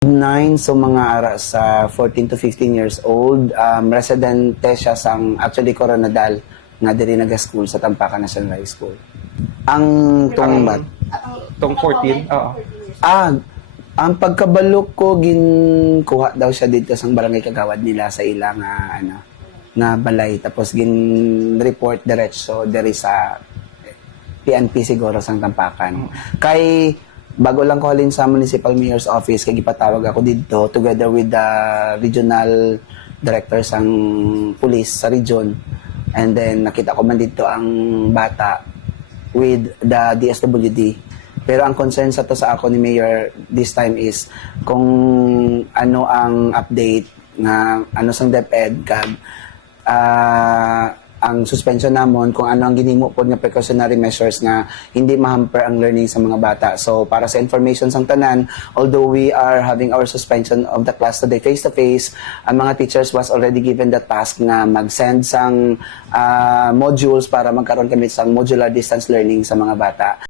9, so mga ara sa 14 to 15 years old. Residente siya sang actually Coronadal nga diri naga-school sa Tampakan National High School. Ang tungbat. Tong 14? Oo. Ang pagkabalok ko ginkuha daw siya dito sa barangay Kagawad nila sa ilang na balay, tapos gin-report diretso diri sa PNP siguro sang Tampakan. Kay bago lang ko halin sa Municipal Mayor's Office, kay gipatawag ako dito together with the regional director sang police sa region. And then nakita ko man dito ang bata with the DSWD. Pero ang concern sa to sa ako ni Mayor this time is kung ano ang update na ano sang DepEd kag ang suspension namon, kung ano ang ginhimo po nga precautionary measures nga hindi mahamper ang learning sa mga bata. So para sa information sang tanan, although we are having our suspension of the class today face-to-face, ang mga teachers was already given the task na mag-send sang modules para magkaroon kami sang modular distance learning sa mga bata.